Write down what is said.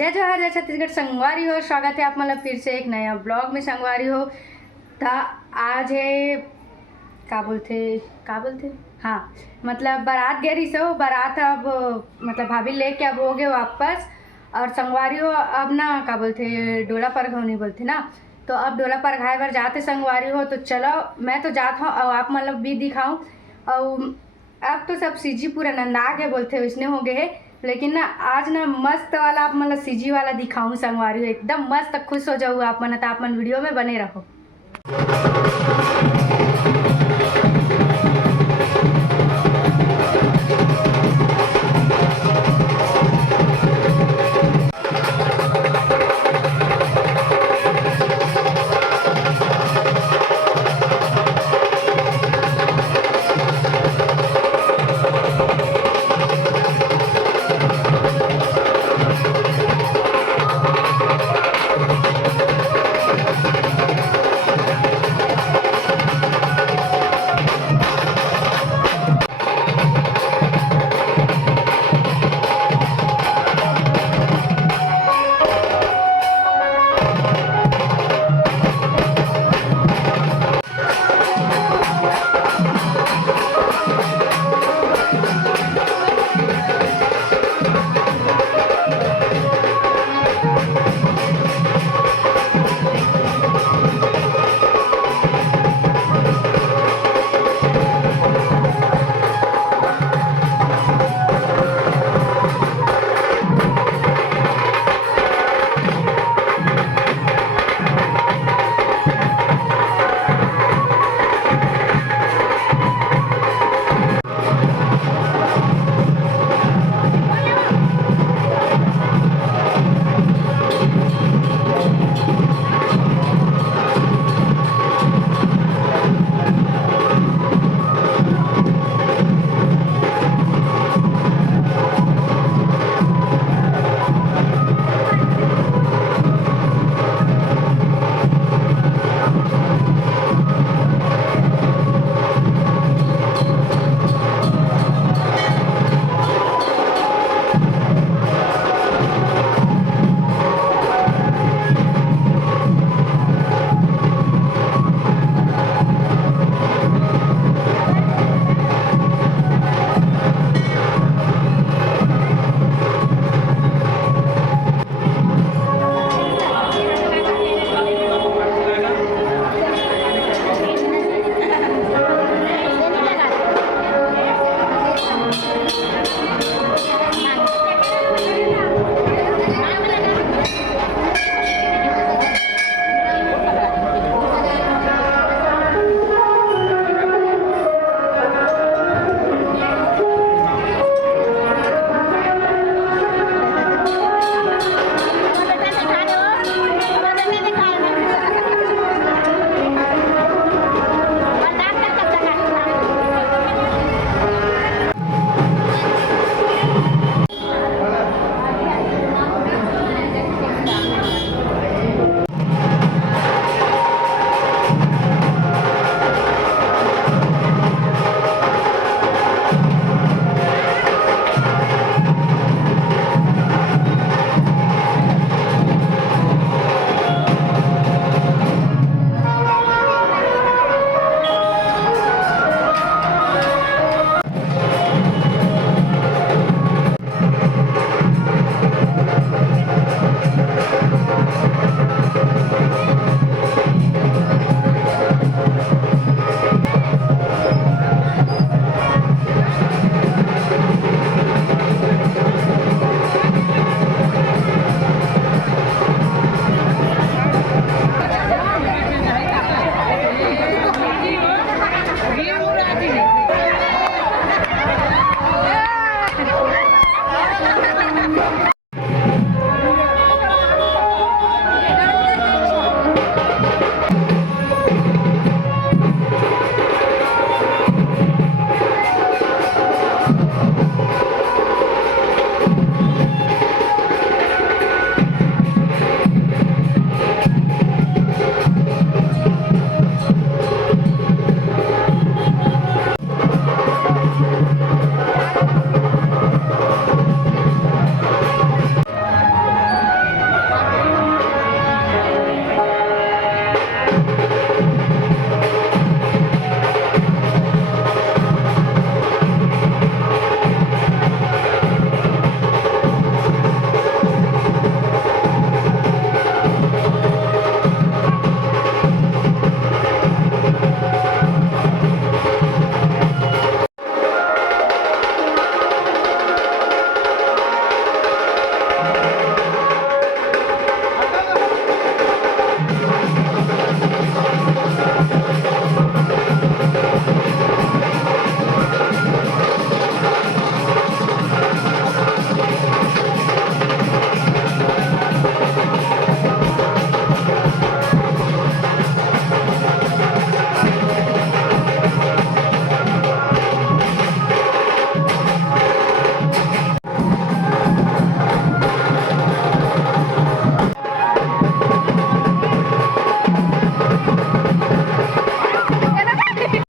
जय जवाहर जय छत्तीसगढ़ संगवारी हो। स्वागत है आप मतलब फिर से एक नया ब्लॉग में संगवारी हो। था आज है का बोलते हाँ मतलब बारात गई सो बारात अब मतलब भाभी लेके अब हो गए वापस। और संगवारी हो अब ना का बोलते डोला पर नहीं बोलते ना, तो अब डोला पर घाय बार जाते संगवारी हो। तो चलो मैं तो जाता हूँ और आप मतलब भी दिखाऊँ। और अब तो सब सीजी पूरा नंदा के बोलते उसने हो गए है, लेकिन ना आज ना मस्त वाला आप मतलब सीजी वाला दिखाऊं संगवारी हो, एकदम मस्त खुश हो जाऊँ आप मन। तो आप मन वीडियो में बने रहो।